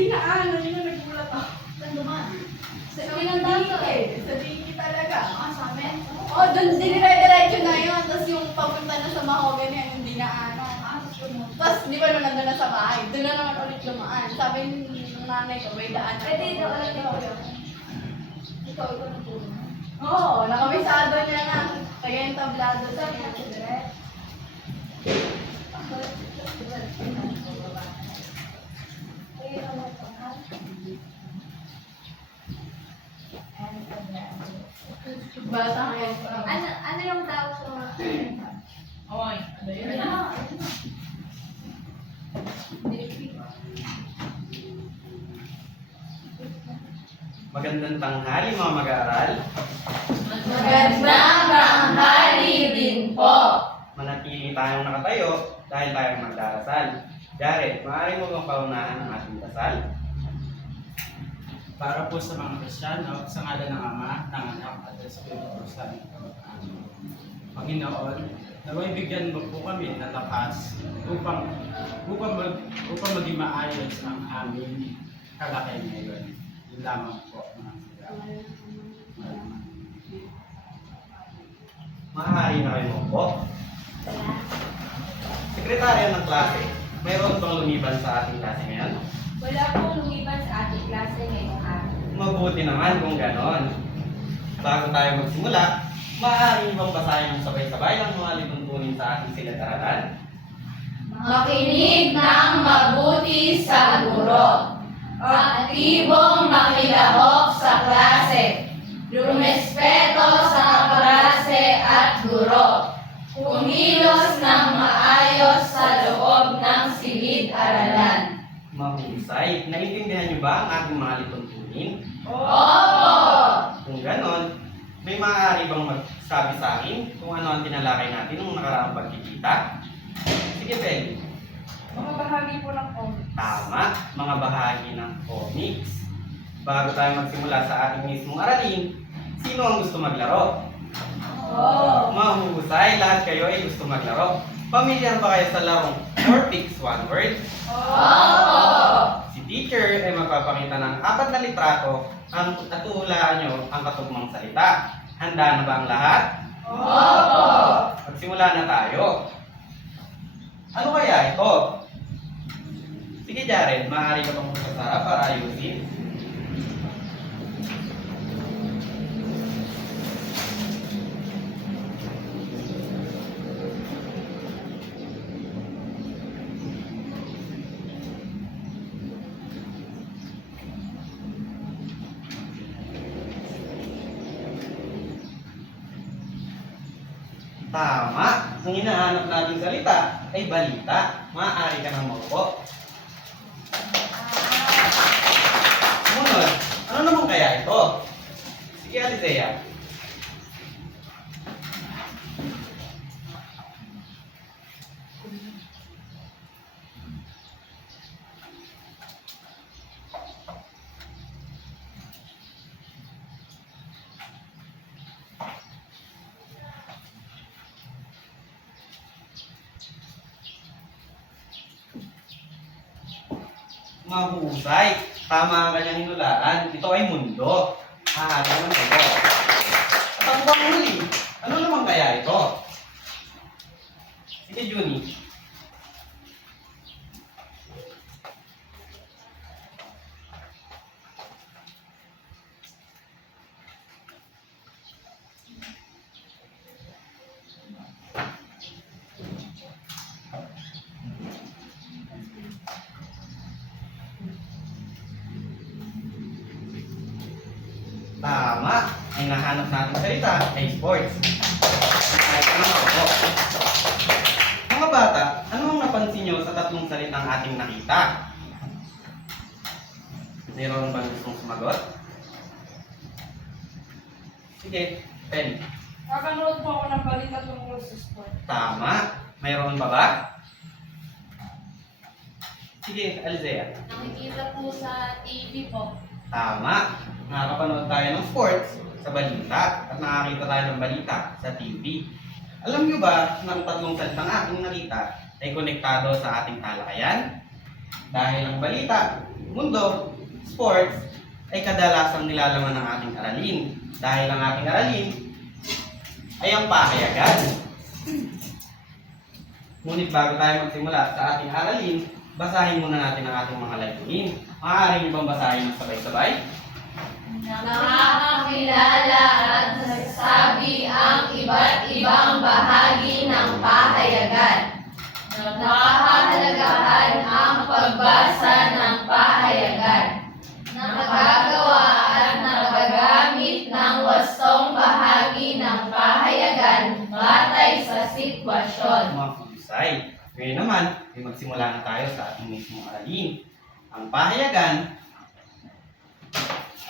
Hindi na ano, yun yung nagulat ako. Saan dumaan? Sa Diki. Sa Diki talaga. Sa amin? Oh, doon dinire-diretso na yun. Tapos yung papunta na sa Mahogany, yung hindi na ano. Tapos, di ba nung nandun na sa bahay, doon na naman ulit lumaan. Sabi ng nanay ko, may daan na. Pwede ito, alam ikaw yun. Ikaw natulong. Oo, nakabisado niya na. Kaya yung tablado sa Saan niya. ka dire? Bata ngayon. Ano yung tawag sa mga Oy, ano yun? Magandang tanghali mga mag-aaral. Magandang tanghali din po. Manatili tayong nakatayo dahil tayong magdarasal. Jared, maaari mo bang paunahan ang ating dasal? Para po sa mga Kristiyano, sa ngalan ng Ama, ng Anak, at ng Espiritu Santo. Amen. Panginoon, naway bigyan mo po kami ng lakas upang maging maayos ang aming kalakay ngayon. Yun lamang po, mga Kristiyano. Maaari na kayo po. Sekretarya ng klase, mayroon bang lumiban sa ating klase ngayon? Wala pong lumiban sa ating klase ngayong araw. Mabuti naman kung ganon. Bago tayo magsimula, maaari bang basahin ng sabay-sabay ang mga lituntunin sa ating silid-aralan? Makinig ng mabuti sa guro. Aktibong makilahok sa klase. Rumespeto sa kaklase at guro. Kumilos ng maayos sa loob ng silid-aralan. Mahusay, naiintindihan niyo ba ang ating mga lituntunin? Opo! Kung ganon, may maaari bang magsabi sa akin kung ano ang tinalakay natin nung nakaraang pagkikita? Sige, Bel. Mga bahagi po ng comic. Tama, mga bahagi ng comics. Bago tayo magsimula sa ating mismong aralin, sino ang gusto maglaro? Mahusay, lahat kayo ay gusto maglaro. Pamilyar ba kayo sa larong 4 picks 1 word? Si teacher ay magpapakita ng 4 na litrato at uhulaan nyo ang katugmang salita. Handa na ba ang lahat? Magsimula na tayo. Ano kaya ito? Sige, Jared, maaari ka pang magkasara para ayusin. Tama. Ang hinahanap nating salita ay balita. Maaari ka nang maupo. Sumunod, ano naman kaya ito? Sige, Alizea. Mahusay. Tama ang kanyang hinulaan. Ito ay mundo. Ano naman ito? At ang panghuli, ano naman kaya ito? Sige, Junie. Tama. Ang nahanap nating salita ay sports. Ay, ano po? Mga bata, ano ang napansin nyo sa 3 salitang ating nakita? Mayroon ba gustong sumagot? Sige, Pen. Kakanood po ako ng balita tungkol sa sport. Tama. Mayroon pa ba? Sige, Alizea. Nakikita po sa TV po. Tama. Nakakapanood tayo ng sports sa balita at nakakita tayo ng balita sa TV. Alam niyo ba na ang 3 salitang ating nakita ay konektado sa ating talakayan? Dahil ang balita mundo, sports, ay kadalasang nilalaman ng ating aralin. Dahil ang ating aralin ay ang pahayagan. Ngunit bago tayo magsimula sa ating aralin, basahin muna natin ang ating mga layunin. Maaari niyo bang basahin ng sabay-sabay? Nakakakilala at nagsasabi ang iba't ibang bahagi ng pahayagan. Nakahalagahan ang pagbasa ng pahayagan. Nakagawa at nagagamit ng wastong bahagi ng pahayagan batay sa sitwasyon. Mga husay. Ngayon naman, ay magsimula na tayo sa ating mismong aralin. Ang pahayagan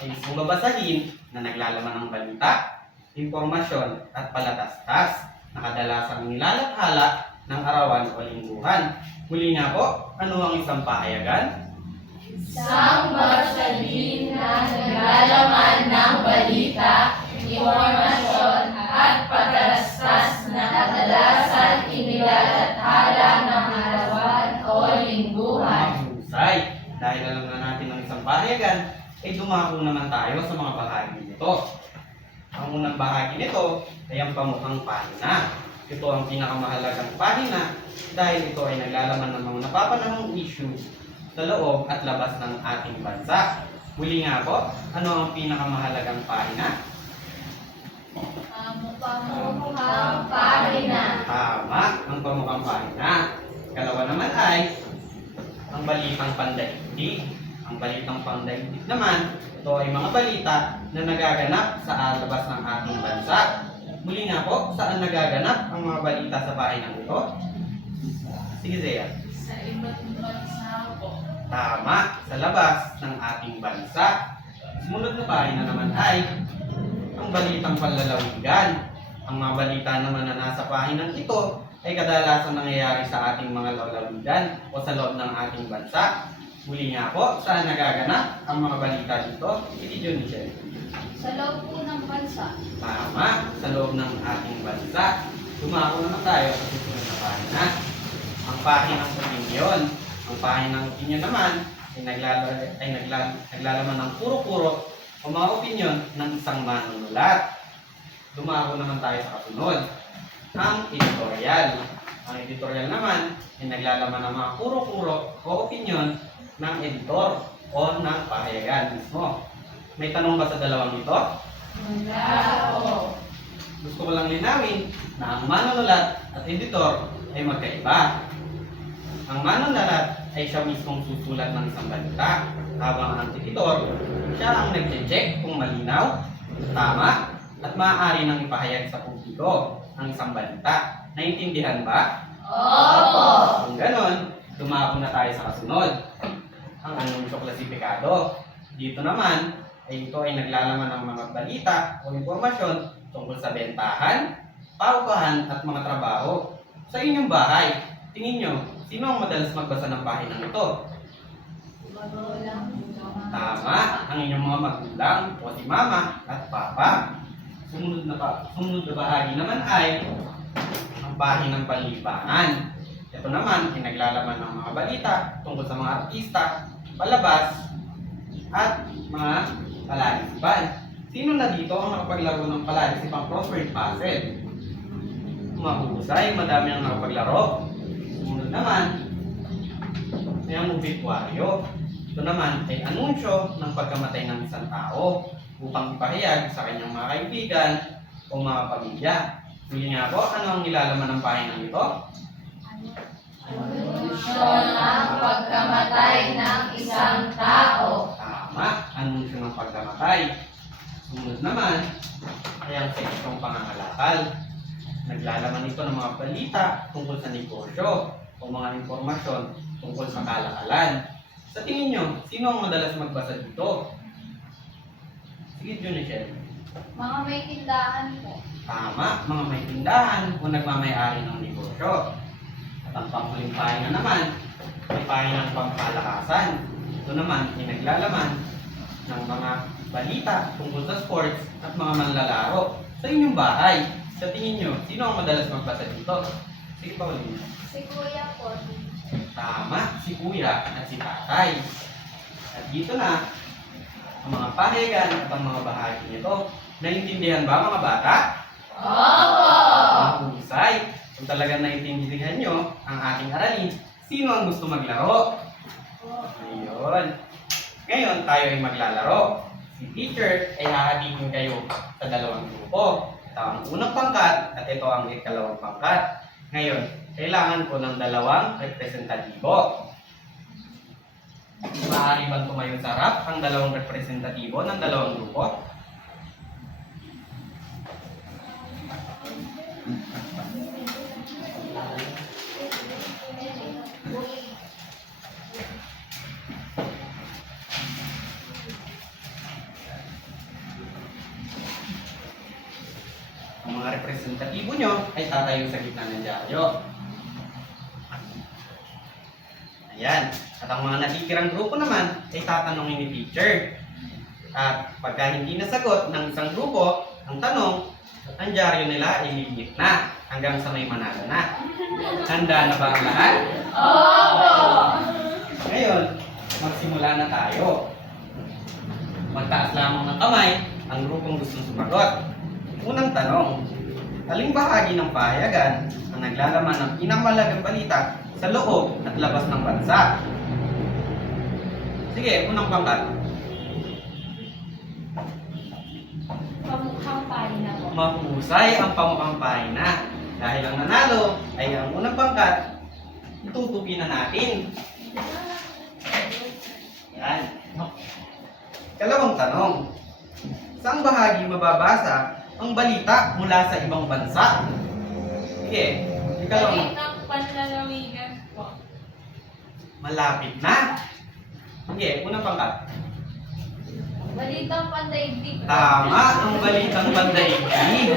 ay isang babasahin na naglalaman ng balita, impormasyon at palatastas na kadalasang nilalathala ng arawan o lingguhan. Muli nga po, ano ang isang pahayagan? Isang basahin na naglalaman ng balita, impormasyon at patalastas na kadalasan inilalathala ng arawan o lingguhan. Mga husay. Dahil alam na natin ang isang pahayagan, ay dumako naman tayo sa mga bahagi nito. Ang unang bahagi nito ay ang pamukhang pahina. Ito ang pinakamahalagang pahina dahil ito ay naglalaman ng mga napapanahong issue sa loob at labas ng ating bansa. Muli nga po, ano ang pinakamahalagang pahina? Pamukhang pahina. Tama, ang pamukhang pahina. Ikalawa naman ay ang balitang pandaigdig. Ang balitang pandaigdig naman, ito ay mga balita na nagaganap sa labas ng ating bansa. Muli nga po, saan nagaganap ang mga balita sa bahay ng ito? Sige, Zea. Sa iba't bansa po. Tama, sa labas ng ating bansa. Sumunod na pahina naman ay ang balitang panlalawigan. Ang mga balita naman na nasa pahinang ito ay kadalasan nangyayari sa ating mga lalawigan o sa loob ng ating bansa. Muli nga po, saan nagaganap ang mga balita dito? I-video ni Michelle. Sa loob po ng bansa. Tama, sa loob ng ating bansa. Dumako naman tayo sa susunod na pahina. Ang pahinang opinion. Ang pahinang opinion naman ay naglalaman ng puro-puro o mga opinion ng isang manunulat. Dumako naman tayo sa kasunod. Ang editorial. Ang editorial naman ay naglalaman ng mga puro-puro o opinion ng editor o ng pahayagan mismo. May tanong ba sa dalawang ito? Wala po. Gusto ko lang linawin na ang manunulat at editor ay magkaiba. Ang manunulat ay siya mismong susulat ng isang balita, habang ang editor, siya ang nag-check kung malinaw, tama, at maaari nang ipahayag sa publiko ang isang balita. Naintindihan ba? Opo. Kung ganon, dumako na tayo sa kasunod. Ang anunsyo klasipikado. Dito naman, ay ito ay naglalaman ng mga balita o impormasyon tungkol sa bentahan, paupahan at mga trabaho. Sa inyong bahay, tingin nyo, sino ang madalas magbasa ng pahinang ito? Tama, ang inyong mga magulang o si mama at papa. Sumunod na bahagi naman ay ang pahinang panlibangan. Ito naman ay naglalaman ng mga balita tungkol sa mga artista, palabas, at mga palarisipan. Sino na dito ang nakapaglaro ng palarisipang crossword puzzle? Mahusay, madami ang nakapaglaro. Sumunod naman ay ang obituaryo. Ito naman ay anunsyo ng pagkamatay ng isang tao upang ipahayag sa kanyang mga kaibigan o mga pamilya. Muli nga po, ano ang nilalaman ng pahinang ito? Anunsyo ng pagkamatay ng isang tao. Tama, anunsyo ng pagkamatay. Sumunod naman ay ang seksyong pangangalakal. Naglalaman ito ng mga balita tungkol sa negosyo o mga impormasyon tungkol sa kalakalan. Sa tingin nyo, sino ang madalas magbasa dito? Sige, Junichelle. Mga may tindahan po. Tama, mga may tindahan o nagmamayari ng negosyo. At ang panghuling pahinga naman, may pahingang pampalakasan. Ito naman ay naglalaman ng mga balita tungkol sa sports at mga manlalaro. Sa inyong bahay, sa tingin nyo, sino ang madalas magbasa dito? Sige pa ulit. Si Kuya po. Tama, si kuya at si tatay. At dito na, ang mga pahayagan at ang mga bahagi nito. Naintindihan ba mga bata? Mahusay. Kung talagang naintindihan nyo ang ating aralin, sino ang gusto maglaro? Ayun. Ngayon, tayo ay maglalaro. Si teacher ay hahatiin kayo sa dalawang grupo. Ito ang unang pangkat at ito ang ikalawang pangkat. Ngayon, kailangan ko ng dalawang representatibo. Maaari bang tumayo sa harap ang dalawang representatibo ng dalawang grupo? Ang mga representatibo nyo ay tatayo sa gitna ng dyaryo. Ayan. At ang mga natitirang grupo naman ay tatanungin ni teacher. At pagka hindi nasagot ng isang grupo ang tanong, ang dyaryo nila ay lilit na hanggang sa may manalo na. Handa na ba ang lahat? Ngayon, magsimula na tayo. Magtaas lamang ng kamay ang grupong gustong sumagot. Unang tanong, aling bahagi ng pahayagan ang naglalaman ng pinakamalagang balita sa loob at labas ng bansa? Sige, unang pangkat. Pamukhang pahina po. Mahusay ang pamukhang pahina. Dahil ang nanalo ay ang unang pangkat, itutupi na natin. Yan. Kalawang tanong, saang bahagi mababasa ang balita mula sa ibang bansa? Sige, ikalawang. ng panlalawigan po. Malapit na. Sige, unang pangkat. Balitang pandaigdig. Tama, ang balitang pandaigdig.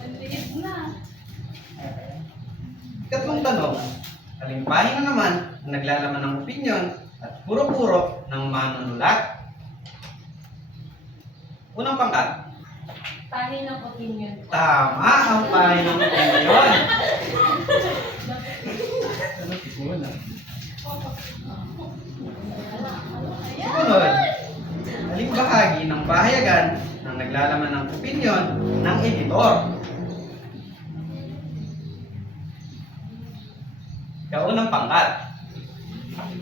Ang liit na. Ikatlong tanong, alimpahin na naman ang naglalaman ng opinyon at puro-puro ng manunulat. Unang pangkat. Pahinang opinion po. Tama ang pahin ng opinyon. Sumunod, aling bahagi ng pahayagan ng naglalaman ng opinyon ng editor. Kaunang pangkat.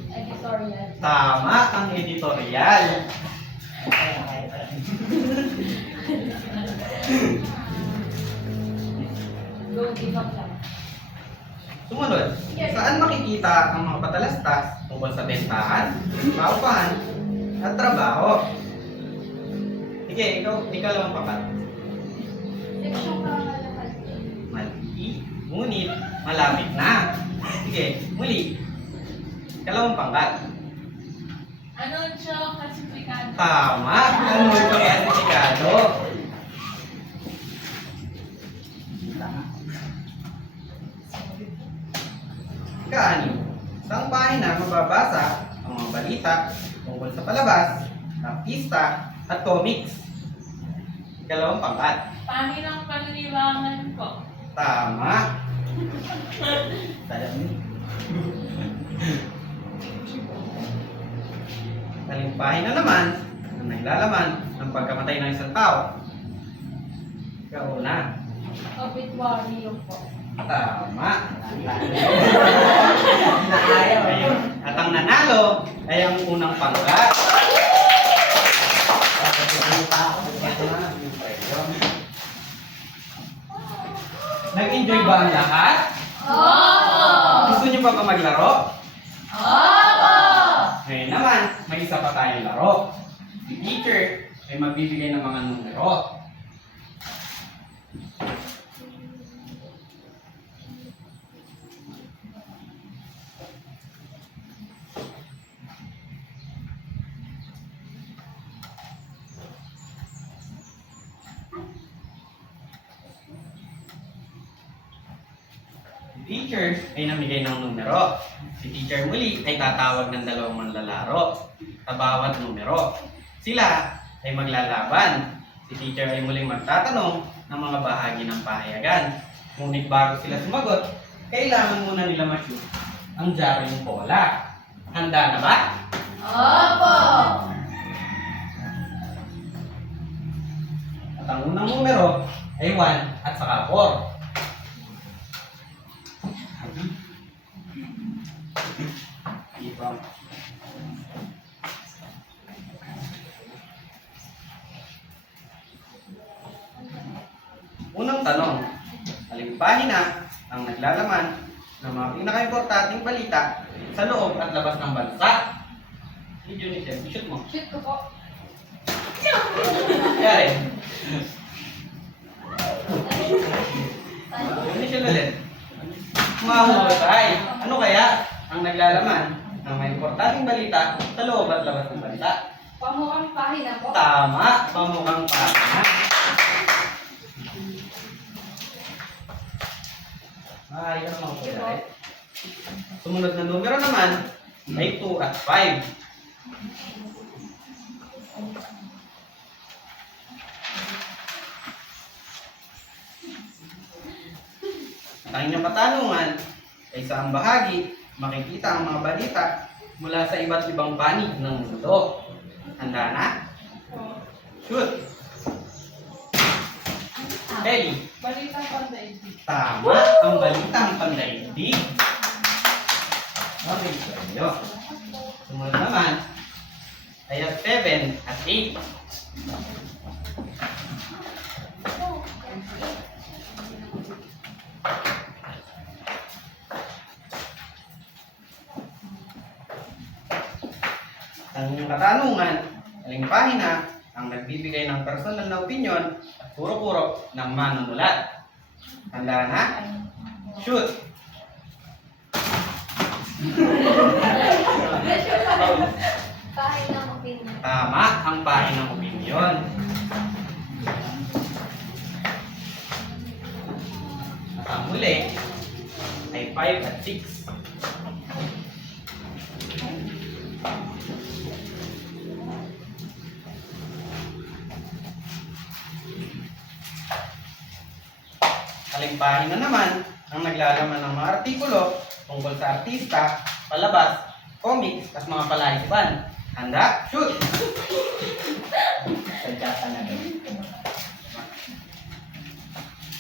Editorial. Tama ang editorial. Go, give up lang. Sumunod, saan makikita ang mga patalastas tungkol sa bentahan, paupahan, at trabaho? Sige, ikalawang pangkat. Seksyon kamalakad. Mali, ngunit malapit na. Sige, muli. Ikalawang pangkat. Anunsyo klasifikado. Tama, ano ito klasifikado? Ika-anim, saang pahina mababasa ang mga balita tungkol sa palabas, artista, at comics? Ikalawang pangkat. Pahinang panliwangan po. Tama. Talimpahin na naman ang naglalaman ng pagkamatay ng isang tao. Kauna. Obituary po. Tama. Ayun. At ang nanalo ay ang unang pangkat. Nag-enjoy ba ang lahat? Gusto niyo pa maglaro? Ngayon naman, may isa pa tayong laro. Si teacher ay magbibigay ng mga numero. Si teacher ay namigay ng numero. Si teacher muli ay tatawag ng dalawang manlalaro sa bawat numero. Sila ay maglalaban. Si teacher ay muling magtatanong ng mga bahagi ng pahayagan. Ngunit bago sila sumagot, kailangan muna nila ma-shoot ang jaring bola. Handa na ba? Opo! At ang unang numero ay 1 at saka 4. Unang tanong, aling pahina ang naglalaman ng mga pinaka-importanting balita sa loob at labas ng bansa? Video ni Jen, shoot mo. Shoot ko po. Yari. Yun siya ulit. Mahusay. Ano kaya ang naglalaman ng mga importanteng balita sa loob at labas ng bansa? Pamukhang pahina po. Tama, pamukhang pahina. Maaari ka naman po dahil. Sumunod na numero naman ay 2 at 5. At ang inyong katanungan ay saang bahagi makikita ang mga balita mula sa iba't ibang panig ng mundo. Handa na? Shoot! Ellie, Balitang pandaigdig. tama ang balitang pandaigdig. Okay, so inyo. Sumunod naman ay at 7 at 8. Ang inyong katanungan, aling pahina ang nagbibigay ng personal na opinyon at puro-puro ng manunulat. Handa na? Shoot! Pahinang opinion. Tama ang pahinang opinyon. At ang muli ay 5 at 6. Alimpahin na naman ang naglalaman ng mga artikulo tungkol sa artista, palabas, comics, at mga palaisipan. Handa? Shoot! Sadya ka na rin.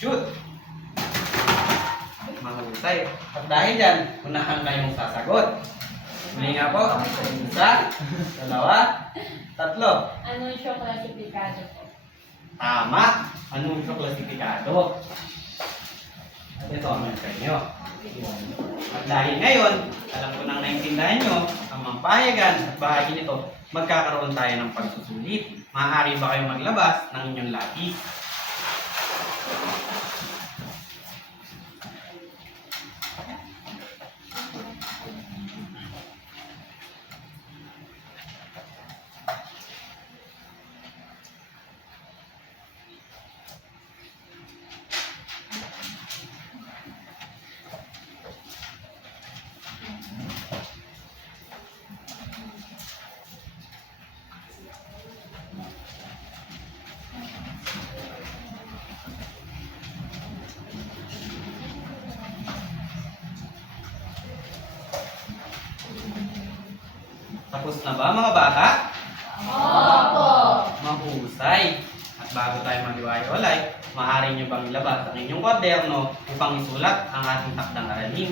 Shoot! Mahusay. At dahil dyan, unahan kayong sasagot. Muli nga po. 1, 2, 3. Anunsyo klasifikado po. Tama. Anunsyo klasifikado. At ito ang sa inyo. At dahil ngayon, alam ko nang naintindihan nyo ang mga payagan at bahagi nito, magkakaroon tayo ng pagsusulit. Maaari ba kayong maglabas ng inyong lapis? Tapos na ba mga bata? Opo! Mahusay. At bago tayo mag-iwalay, maaari nyo bang ilabas ang inyong kwaderno upang isulat ang ating takdang aralin?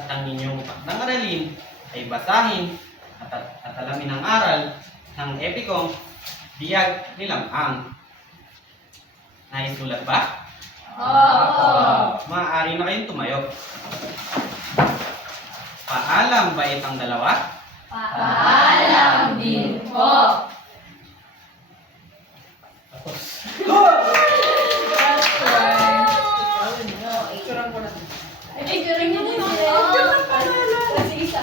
At ang inyong takdang aralin ay basahin at alamin ang aral ng epikong Biyag ni Lamang. Naisulat ba? Opo! Maaari na kayong tumayo. Paalam ba itang dalawa? Paalam din po! Ay, picturing niyo din sila. Kasi isa.